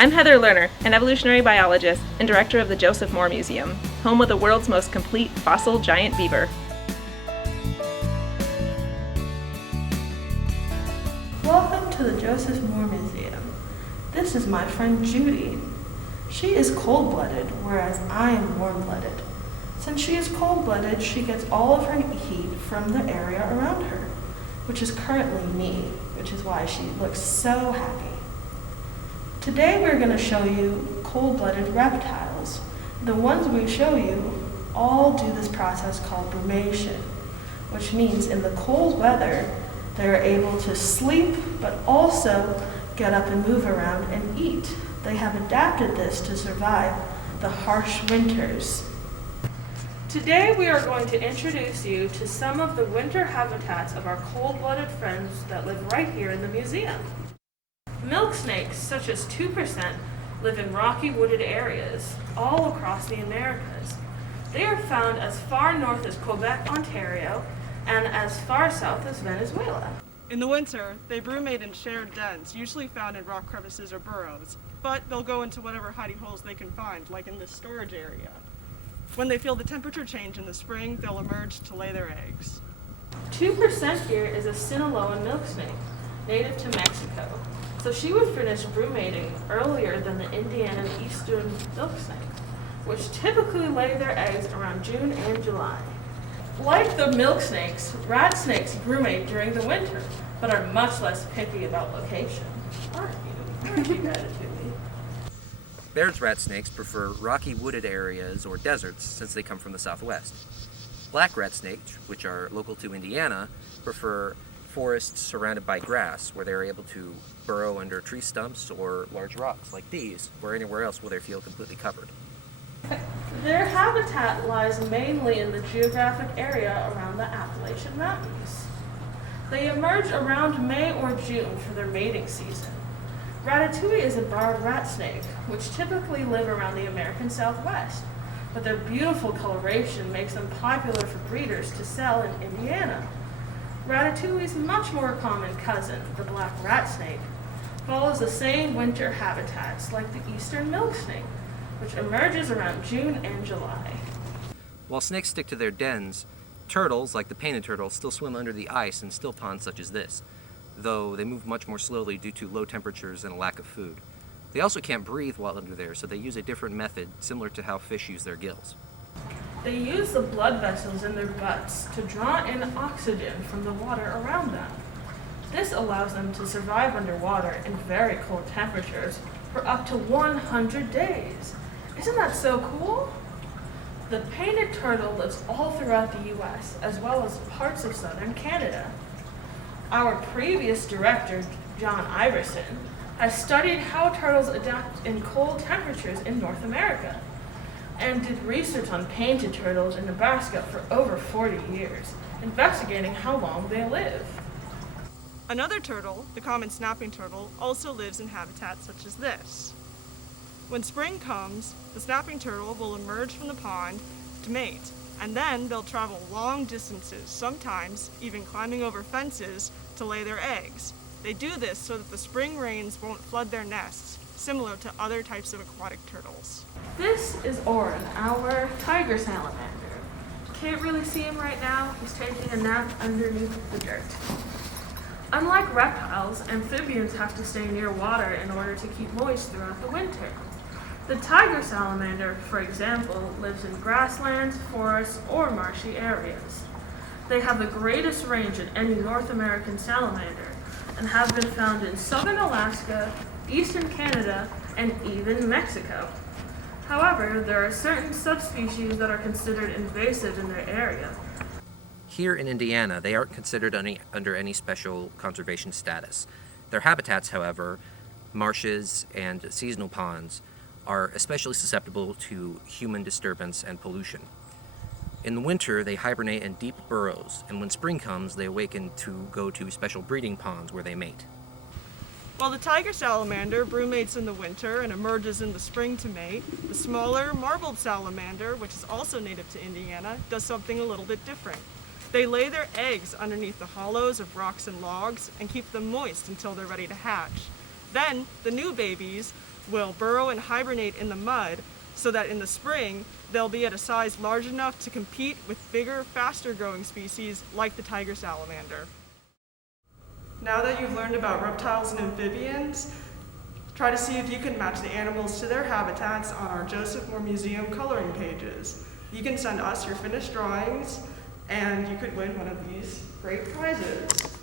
I'm Heather Lerner, an evolutionary biologist and director of the Joseph Moore Museum, home of the world's most complete fossil giant beaver. Welcome to the Joseph Moore Museum. This is my friend Judy. She is cold-blooded, whereas I am warm-blooded. Since she is cold-blooded, she gets all of her heat from the area around her, which is currently me, which is why she looks so happy. Today we're going to show you cold-blooded reptiles. The ones we show you all do this process called brumation, which means in the cold weather, they're able to sleep, but also get up and move around and eat. They have adapted this to survive the harsh winters. Today we are going to introduce you to some of the winter habitats of our cold-blooded friends that live right here in the museum. Milk snakes, such as 2%, live in rocky wooded areas all across the Americas. They are found as far north as Quebec, Ontario, and as far south as Venezuela. In the winter, they brumate in shared dens, usually found in rock crevices or burrows, but they'll go into whatever hiding holes they can find, like in this storage area. When they feel the temperature change in the spring, they'll emerge to lay their eggs. 2% here is a Sinaloan milk snake, native to Mexico. So she would finish brumating earlier than the Indiana eastern milk snakes, which typically lay their eggs around June and July. Like the milk snakes, rat snakes brumate during the winter, but are much less picky about location. Aren't you? Aren't you, Ratatouille? Baird's rat snakes prefer rocky wooded areas or deserts since they come from the southwest. Black rat snakes, which are local to Indiana, prefer forests surrounded by grass where they're able to burrow under tree stumps or large rocks like these, or anywhere else where they feel completely covered. Their habitat lies mainly in the geographic area around the Appalachian Mountains. They emerge around May or June for their mating season. Ratatouille is a barred rat snake, which typically live around the American Southwest, but their beautiful coloration makes them popular for breeders to sell in Indiana. Ratatouille's much more common cousin, the black rat snake, follows the same winter habitats like the eastern milk snake, which emerges around June and July. While snakes stick to their dens, turtles, like the painted turtle, still swim under the ice in still ponds such as this, though they move much more slowly due to low temperatures and a lack of food. They also can't breathe while under there, so they use a different method similar to how fish use their gills. They use the blood vessels in their butts to draw in oxygen from the water around them. This allows them to survive underwater in very cold temperatures for up to 100 days. Isn't that so cool? The painted turtle lives all throughout the U.S. as well as parts of southern Canada. Our previous director, John Iverson, has studied how turtles adapt in cold temperatures in North America and did research on painted turtles in Nebraska for over 40 years, investigating how long they live. Another turtle, the common snapping turtle, also lives in habitats such as this. When spring comes, the snapping turtle will emerge from the pond to mate, and then they'll travel long distances, sometimes even climbing over fences to lay their eggs. They do this so that the spring rains won't flood their nests, similar to other types of aquatic turtles. This is Orin, our tiger salamander. Can't really see him right now. He's taking a nap underneath the dirt. Unlike reptiles, amphibians have to stay near water in order to keep moist throughout the winter. The tiger salamander, for example, lives in grasslands, forests, or marshy areas. They have the greatest range in any North American salamander and have been found in southern Alaska, eastern Canada, and even Mexico. However, there are certain subspecies that are considered invasive in their area. Here in Indiana, they aren't considered under any special conservation status. Their habitats, however, marshes and seasonal ponds, are especially susceptible to human disturbance and pollution. In the winter, they hibernate in deep burrows, and when spring comes, they awaken to go to special breeding ponds where they mate. While the tiger salamander brumates in the winter and emerges in the spring to mate, the smaller marbled salamander, which is also native to Indiana, does something a little bit different. They lay their eggs underneath the hollows of rocks and logs and keep them moist until they're ready to hatch. Then, the new babies will burrow and hibernate in the mud so that in the spring they'll be at a size large enough to compete with bigger, faster growing species like the tiger salamander. Now that you've learned about reptiles and amphibians, try to see if you can match the animals to their habitats on our Joseph Moore Museum coloring pages. You can send us your finished drawings and you could win one of these great prizes.